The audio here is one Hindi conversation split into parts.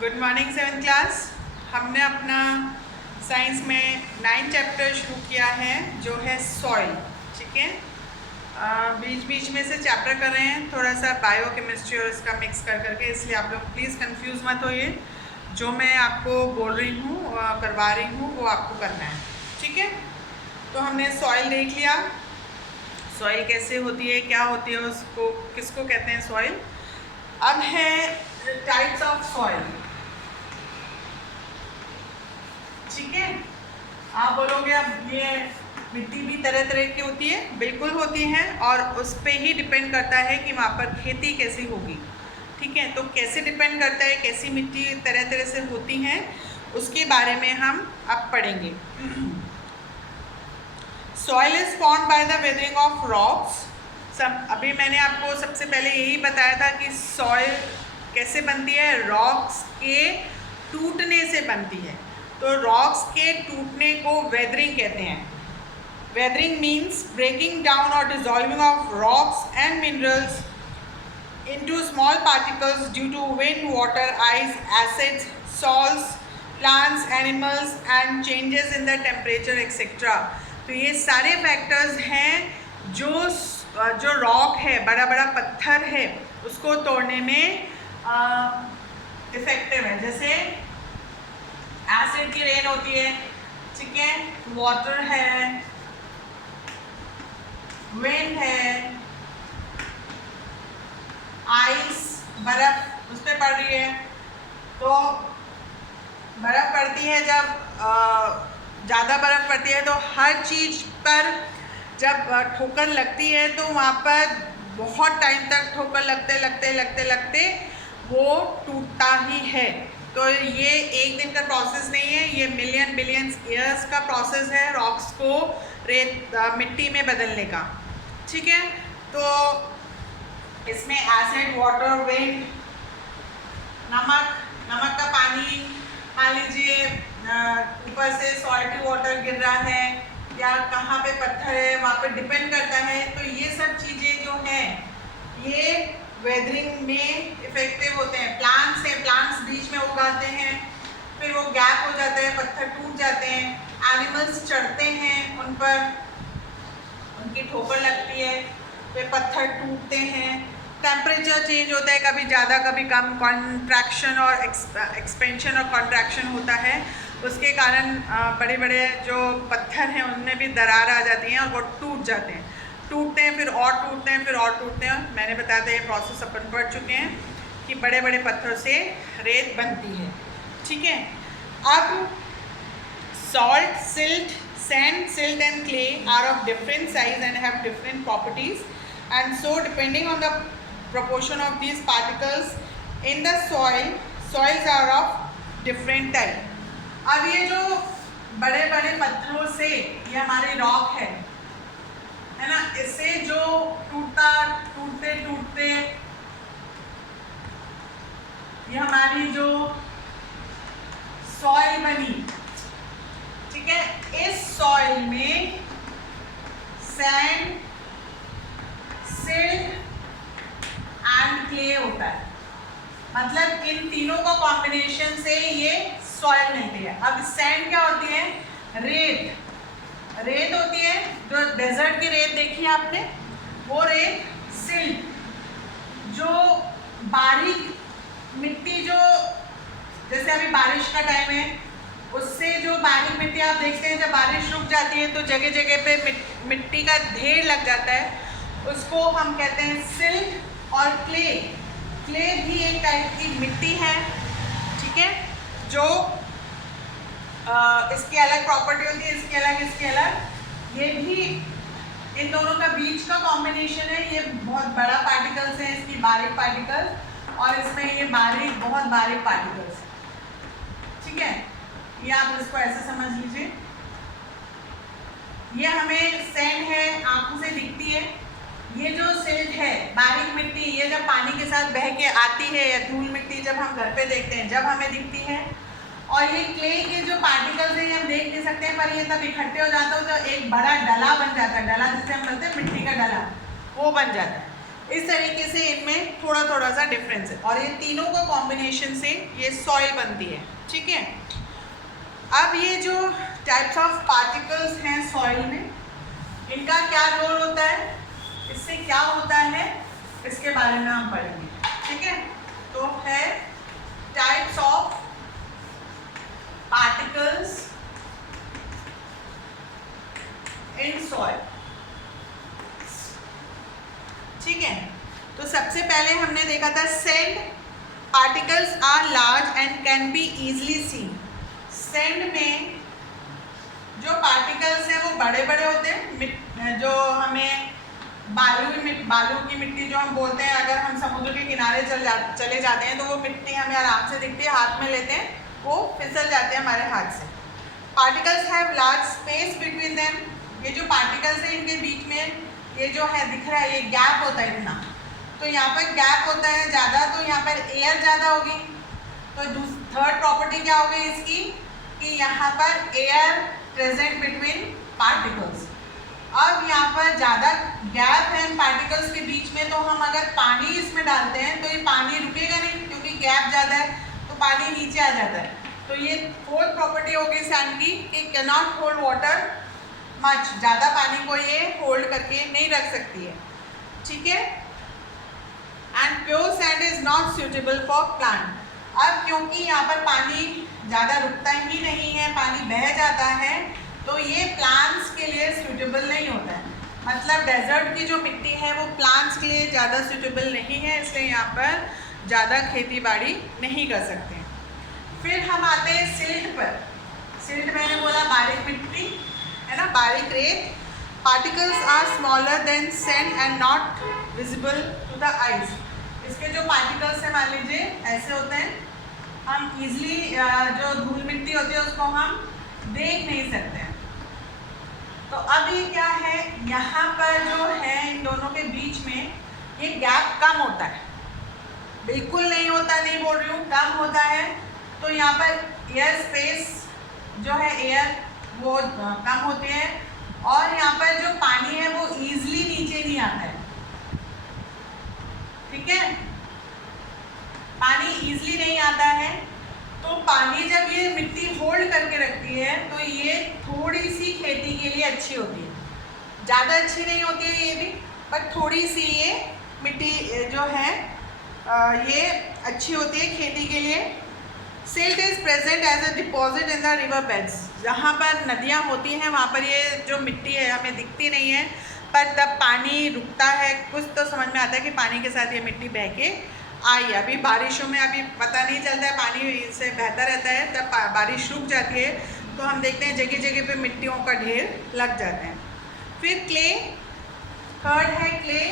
Good morning 7th class. हमने अपना साइंस में 9th चैप्टर शुरू किया है जो है सॉइल। ठीक है, बीच बीच में से चैप्टर कर रहे हैं, थोड़ा सा बायोकेमिस्ट्री और इसका मिक्स कर करके, इसलिए आप लोग प्लीज़ कंफ्यूज मत होइए। जो मैं आपको बोल रही हूँ करवा रही हूँ वो आपको करना है। ठीक है, तो हमने सॉइल देख लिया, सॉइल कैसे होती है, क्या होती है, उसको किसको कहते हैं सॉइल। अब है टाइप्स ऑफ सॉइल। ठीक है, आप बोलोगे अब ये मिट्टी भी तरह तरह की होती है, बिल्कुल होती है, और उस पर ही डिपेंड करता है कि वहाँ पर खेती कैसी होगी। ठीक है, तो कैसे डिपेंड करता है, कैसी मिट्टी तरह तरह से होती हैं, उसके बारे में हम अब पढ़ेंगे। Soil is formed by the weathering of rocks. अभी मैंने आपको सबसे पहले यही बताया था कि सॉइल कैसे बनती है, रॉक्स के टूटने से बनती है। तो रॉक्स के टूटने को वेदरिंग कहते हैं। वेदरिंग मीन्स ब्रेकिंग डाउन और dissolving of rocks and minerals into small particles due to wind, water, ice, acids, salts, plants, animals and changes in the temperature etc. तो ये सारे फैक्टर्स हैं जो रॉक है, बड़ा बड़ा पत्थर है, उसको तोड़ने में इफेक्टिव है। जैसे एसिड की रेन होती है, ठीक है, वाटर है, विंड है, आइस बर्फ उस पर पड़ रही है। तो बर्फ पड़ती है, जब ज़्यादा बर्फ पड़ती है तो हर चीज़ पर जब ठोकर लगती है तो वहाँ पर बहुत टाइम तक ठोकर लगते लगते लगते लगते वो टूटता ही है। तो ये एक दिन का प्रोसेस नहीं है, ये मिलियन बिलियंस ईयर्स का प्रोसेस है रॉक्स को मिट्टी में बदलने का। ठीक है, तो इसमें एसिड, वाटर, विंड, नमक का पानी, मान लीजिए ऊपर से सॉल्टी वाटर गिर रहा है या कहाँ पे पत्थर है, वहाँ पे डिपेंड करता है। तो ये सब चीज़ें जो हैं ये वेदरिंग में इफेक्टिव होते हैं। प्लांट्स बीच में उगाते हैं, फिर वो गैप हो जाता है, पत्थर टूट जाते हैं, एनिमल्स चढ़ते हैं उन पर, उनकी ठोकर लगती है, फिर पत्थर टूटते हैं। टेम्परेचर चेंज होता है, कभी ज़्यादा कभी कम, कॉन्ट्रैक्शन और एक्सपेंशन और कॉन्ट्रैक्शन होता है, उसके कारण बड़े बड़े जो पत्थर हैं उनमें भी दरार आ जाती हैं और वो टूटते हैं, फिर और टूटते हैं, फिर और टूटते हैं। मैंने बताया था ये प्रोसेस अपन पढ़ चुके हैं कि बड़े बड़े पत्थर से रेत बनती है। ठीक है, अब salt, silt, sand, silt and clay are of different size and have different properties, and so depending on the proportion of these particles in the soils are of different type. अब ये जो बड़े बड़े पत्थरों से, ये हमारी रॉक है ना, इससे जो टूटते टूटते ये हमारी जो सॉइल बनी, ठीक है, इस सॉइल में सैंड, सिल्ट एंड क्ले होता है। मतलब इन तीनों का कॉम्बिनेशन से ये सॉइल मिलती है। अब सैंड क्या होती है, रेत होती है, जो डेजर्ट की रेत देखी है आपने, वो रेत। सिल्ट जो बारीक मिट्टी, जो जैसे अभी बारिश का टाइम है, उससे जो बारीक मिट्टी आप देखते हैं, जब बारिश रुक जाती है तो जगह जगह पे मिट्टी का ढेर लग जाता है, उसको हम कहते हैं सिल्ट। और क्ले भी एक टाइप की मिट्टी है, ठीक है, जो इसकी अलग प्रॉपर्टी होती है, इसकी अलग। ये भी इन दोनों का बीच का कॉम्बिनेशन है। ये बहुत बड़ा पार्टिकल्स है, इसकी बारीक पार्टिकल्स, और इसमें ये बहुत बारीक पार्टिकल्स। ठीक है, ये आप इसको ऐसे समझ लीजिए। ये हमें सैंड है, आंखों से दिखती है। ये जो सिल्ट है, बारीक मिट्टी, ये जब पानी के साथ बह के आती है, या धूल मिट्टी जब हम घर पे देखते हैं, जब हमें दिखती है। और ये क्ले के जो पार्टिकल्स हैं, हम देख नहीं सकते हैं, पर ये तब इकट्ठे हो जाते हो तो एक बड़ा डला बन जाता है। डला जिसे हम बोलते हैं मिट्टी का डला, वो बन जाता है। इस तरीके से इनमें थोड़ा थोड़ा सा डिफरेंस है और ये तीनों का कॉम्बिनेशन से ये सॉइल बनती है। ठीक है, अब ये जो टाइप्स ऑफ पार्टिकल्स हैं सॉइल में, इनका क्या रोल होता है, इससे क्या होता है, इसके बारे में हम पढ़ेंगे। ठीक है, तो है types of particles in soil. ठीक है, तो सबसे पहले हमने देखा था sand particles are large and can be easily seen. Sand में जो पार्टिकल्स हैं वो बड़े बड़े होते हैं। जो हमें बालू की मिट्टी जो हम बोलते हैं, अगर हम समुद्र के किनारे चले जाते हैं तो वो मिट्टी हमें आराम से दिखती है, हाथ में लेते हैं वो फिसल जाते हैं हमारे हाथ से। Particles have large space between them. ये जो पार्टिकल्स हैं इनके बीच में ये जो है दिख रहा है, ये गैप होता है इतना, तो यहाँ पर गैप होता है ज़्यादा, तो यहाँ पर एयर ज़्यादा होगी। तो थर्ड प्रॉपर्टी क्या होगी इसकी कि यहाँ पर एयर प्रेजेंट बिटवीन पार्टिकल्स। अब यहाँ पर ज़्यादा गैप है इन पार्टिकल्स के बीच में, तो हम अगर पानी इसमें डालते हैं तो ये पानी रुकेगा नहीं, क्योंकि गैप ज़्यादा है तो पानी नीचे आ जाता है। तो ये फोर्थ प्रॉपर्टी होगी सैंड की कि can not hold water much, ज़्यादा पानी को ये होल्ड करके नहीं रख सकती है। ठीक है, and pure sand is not suitable for plant. अब क्योंकि यहाँ पर पानी ज़्यादा रुकता ही नहीं है, पानी बह जाता है, तो ये प्लांट्स के लिए सूटेबल नहीं होता है। मतलब डेजर्ट की जो मिट्टी है वो प्लांट्स के लिए ज़्यादा सूटेबल नहीं है, इसलिए यहाँ पर ज़्यादा खेती बाड़ी नहीं कर सकते। फिर हम आते हैं सिल्ट पर। सिल्ट मैंने बोला बारीक मिट्टी है ना, बारीक रेत। Particles are smaller than sand and not visible to the eyes. इसके जो पार्टिकल्स हैं मान लीजिए ऐसे होते हैं, हम इजीली जो धूल मिट्टी होती है उसको हम देख नहीं सकते हैं। तो अब ये क्या है, यहाँ पर जो है इन दोनों के बीच में ये गैप कम होता है, बिल्कुल नहीं होता नहीं बोल रही हूँ, कम होता है। तो यहाँ पर एयर स्पेस जो है एयर वो कम होते हैं और यहाँ पर जो पानी है वो इजीली नीचे नहीं आता है। ठीक है, पानी इजीली नहीं आता है, तो पानी जब ये मिट्टी होल्ड करके रखती है तो ये थोड़ी सी खेती के लिए अच्छी होती है, ज़्यादा अच्छी नहीं होती है ये भी, पर थोड़ी सी ये मिट्टी जो है ये अच्छी होती है खेती के लिए। Silt is present as a deposit in the river beds. जहाँ पर नदियाँ होती हैं वहाँ पर ये जो मिट्टी है हमें दिखती नहीं है, पर तब पानी रुकता है कुछ तो समझ में आता है कि पानी के साथ ये मिट्टी बह के आई। अभी बारिशों में अभी पता नहीं चलता है, पानी से बहता रहता है, तब बारिश रुक जाती है तो हम देखते हैं जगह जगह पे मिट्टियों का ढेर लग जाते हैं। फिर क्ले, थर्ड है क्ले।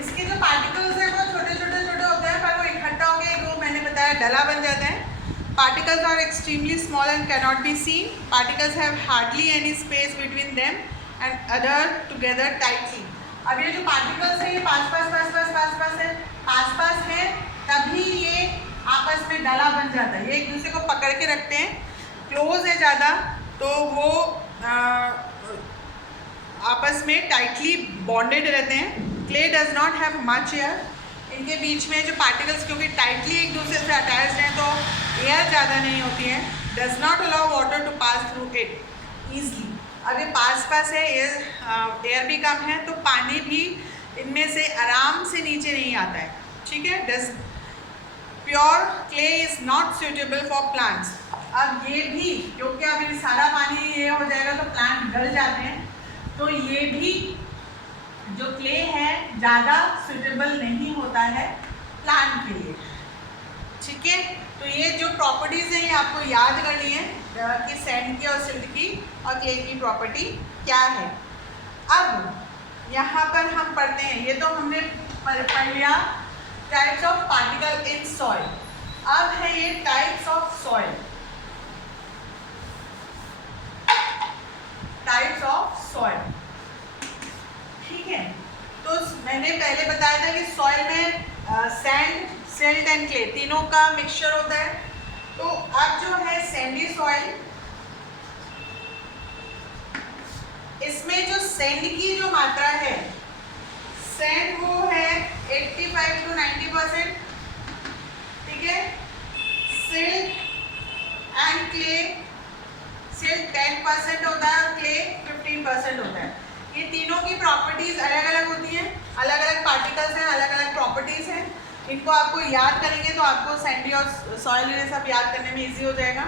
इसके जो पार्टिकल्स हैं वो छोटे छोटे होते हैं, पर वो इकट्ठा होकर जो मैंने बताया डला बन जाते हैं। Particles are extremely small and cannot be seen. Particles have hardly any space between them and adhere together tightly. अब ये जो पार्टिकल्स हैं ये पास पास है, तभी ये आपस में डला बन जाता है, ये एक दूसरे को पकड़ के रखते हैं, क्लोज है ज़्यादा तो वो आपस में टाइटली बॉन्डेड रहते हैं। Clay does not have much air. इनके बीच में जो पार्टिकल्स क्योंकि टाइटली एक दूसरे से अटैच्ड हैं तो एयर ज़्यादा नहीं होती है। Does not allow water to pass through it easily. अब ये पास है, एयर भी कम है तो पानी भी इनमें से आराम से नीचे नहीं आता है। ठीक है, does pure clay is not suitable for plants. अब ये भी क्योंकि अब ये सारा पानी ये हो जाएगा तो प्लांट गल जाते हैं, तो ये भी जो क्ले है ज़्यादा सूटेबल नहीं होता है प्लांट के लिए। ठीक है, तो ये जो प्रॉपर्टीज़ हैं ये आपको याद करनी है कि सैंड की और सिल्ट की और क्ले की प्रॉपर्टी क्या है। अब यहाँ पर हम पढ़ते हैं, ये तो हमने पढ़ लिया types of particle in soil. अब है ये types of soil, types of soil. ठीक है, तो मैंने पहले बताया था कि सॉइल में सैंड, सिल्ट एंड क्ले तीनों का मिक्सचर होता है। तो अब जो है सैंडी सॉइल, इसमें जो सैंड की जो मात्रा है, सैंड वो है 85 to 90%, ठीक है। सिल्ट एंड क्ले, सिल्ट 10% होता है और क्ले 15% होता है। ये तीनों की प्रॉपर्टीज अलग अलग होती हैं, अलग अलग पार्टिकल्स हैं, अलग अलग प्रॉपर्टीज हैं। इनको आपको याद करेंगे तो आपको सैंडी और सॉइल ये सब याद करने में इजी हो जाएगा।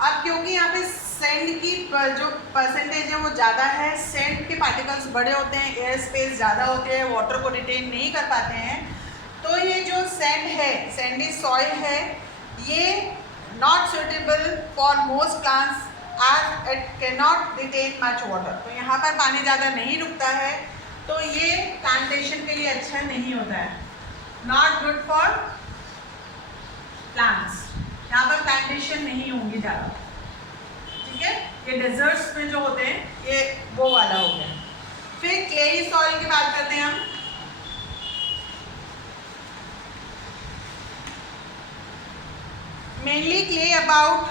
अब क्योंकि यहाँ पे सैंड की जो परसेंटेज है वो ज़्यादा है, सैंड के पार्टिकल्स बड़े होते हैं, एयर स्पेस ज़्यादा होते हैं, वाटर को रिटेन नहीं कर पाते हैं, तो ये जो सैंड है, सैंडी सॉइल है, ये not suitable for most plants as it cannot retain much water। तो यहाँ पर पानी ज़्यादा नहीं रुकता है, तो ये प्लांटेशन के लिए अच्छा नहीं होता है, नॉट गुड फॉर प्लांट्स। यहाँ पर प्लांटेशन नहीं होंगी ज़्यादा, ठीक है। ये डेजर्ट्स में जो होते हैं ये वो वाला हो गया। फिर क्लेई सॉइल की बात करते हैं हम। मेनली क्ले अबाउट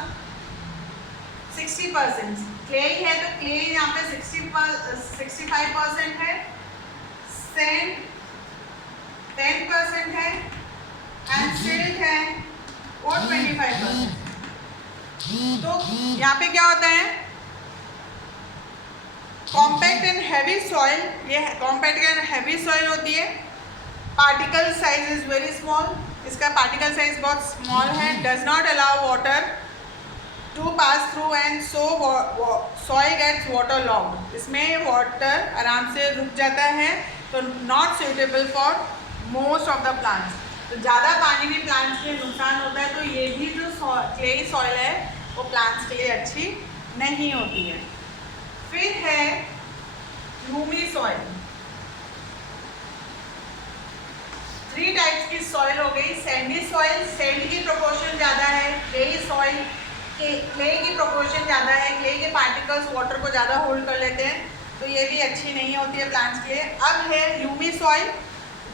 60%, क्ले है तो क्ले यहाँ पे 65% है, सैंड 10% है एंड सिल्ट है वो 25%। तो यहाँ पे क्या होता है, कॉम्पैक्ट एंड हैवी सॉइल, ये कॉम्पैक्ट एंड हैवी सॉइल होती है। Particle size is very small, इसका पार्टिकल साइज बहुत स्मॉल है, does not allow water to pass through and so soil gets water locked. इसमें वाटर आराम से रुक जाता है, तो not suitable for most of the plants. तो ज़्यादा पानी भी प्लांट्स में नुकसान होता है, तो ये भी जो क्लेई सॉइल है वो प्लांट्स के लिए अच्छी नहीं होती है। फिर है लूमी सॉइल। 3 टाइप्स की सॉइल हो गई। सैंडी सॉइल, सैंड की प्रोपोर्शन ज़्यादा है, क्लेई सॉइल क्ले की प्रोपोर्शन ज़्यादा है, क्ले के पार्टिकल्स वाटर को ज़्यादा होल्ड कर लेते हैं, तो ये भी अच्छी नहीं होती है प्लांट्स के लिए। अब है Lumi soil,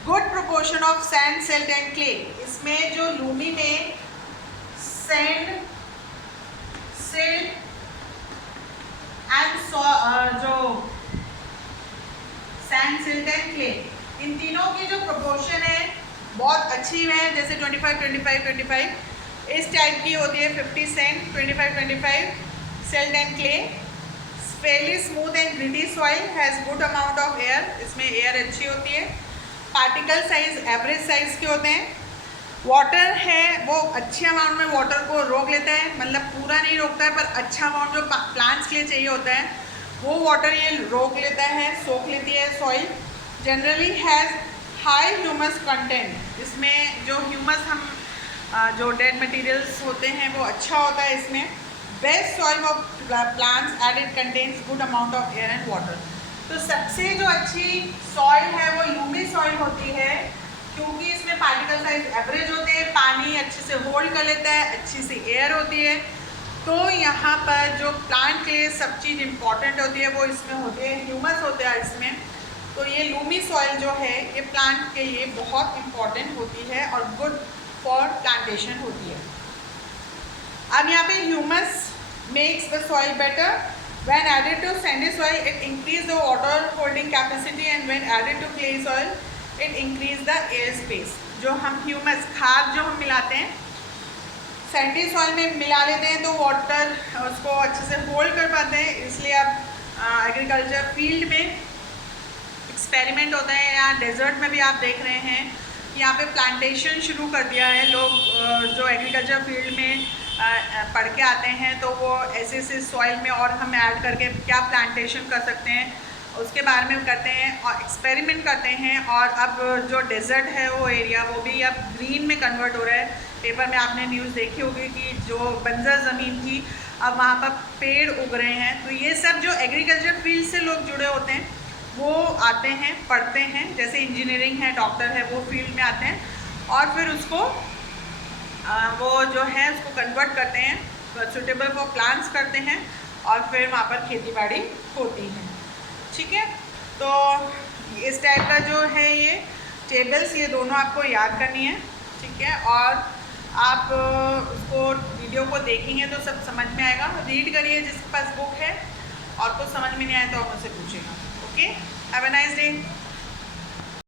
good proportion of sand, silt and clay. इसमें जो लूमी में सैंड, सिल्ट एंड जो सैंड, सिल्ट एंड क्ले, इन तीनों की जो प्रोपोर्शन है बहुत अच्छी है, जैसे 25-25-25 इस टाइप की होती है। 50 sand, 25-25 silt and clay. Fairlie smooth and gritty soil has good amount of air, इसमें एयर अच्छी होती है। पार्टिकल साइज एवरेज साइज के होते हैं। वाटर है वो अच्छे अमाउंट में वाटर को रोक लेता है, मतलब पूरा नहीं रोकता है, पर अच्छा अमाउंट जो प्लांट्स के लिए चाहिए होता है वो वाटर ये रोक लेता है, सोख लेती है soil. Generally has high humus content, इसमें जो ह्यूमस हम जो डेड मटेरियल्स होते हैं वो अच्छा होता है इसमें। Best soil of plants and it contains good amount of air and water. तो सबसे जो अच्छी सॉइल है वो लूमी सॉइल होती है, क्योंकि इसमें पार्टिकल साइज एवरेज होते हैं, पानी अच्छे से होल्ड कर लेता है, अच्छी सी एयर होती है। तो यहाँ पर जो प्लांट के लिए सब चीज़ इम्पॉर्टेंट होती है वो इसमें होती है, ह्यूमस होता है इसमें। तो ये लूमी सॉइल जो है ये प्लांट के लिए बहुत इम्पॉर्टेंट होती है और गुड फॉर प्लांटेशन होती है। अब यहाँ पे humus makes the soil better. When added to sandy soil it increase the water holding capacity and when added to clay soil it increase the air space. जो हम ह्यूमस खाद जो हम मिलाते हैं सैंडी सॉइल में मिला लेते हैं तो वाटर उसको अच्छे से होल्ड कर पाते हैं, इसलिए अब एग्रीकल्चर फील्ड में एक्सपेरिमेंट होता है, या डेजर्ट में भी आप देख रहे हैं यहाँ पे प्लांटेशन शुरू कर दिया है। लोग जो एग्रीकल्चर फील्ड में पढ़ के आते हैं तो वो ऐसे ऐसे सॉइल में और हम ऐड करके क्या प्लांटेशन कर सकते हैं उसके बारे में करते हैं और एक्सपेरिमेंट करते हैं। और अब जो डेजर्ट है वो एरिया वो भी अब ग्रीन में कन्वर्ट हो रहा है। पेपर में आपने न्यूज़ देखी होगी कि जो बंजर ज़मीन थी अब वहाँ पर पेड़ उग रहे हैं। तो ये सब जो एग्रीकल्चर फील्ड से लोग जुड़े होते हैं वो आते हैं, पढ़ते हैं, जैसे इंजीनियरिंग है, डॉक्टर है, वो फील्ड में आते हैं और फिर उसको वो जो है उसको कन्वर्ट करते हैं, सूटेबल फॉर प्लांट्स करते हैं और फिर वहाँ पर खेती बाड़ी होती है। ठीक है, तो इस टाइप का जो है ये टेबल्स ये दोनों आपको याद करनी है। ठीक है, और आप उसको वीडियो को देखेंगे तो सब समझ में आएगा। रीड करिए जिसके पास बुक है, और कुछ समझ में नहीं आए तो आप मुझसे पूछिएगा। Okay, have a nice day.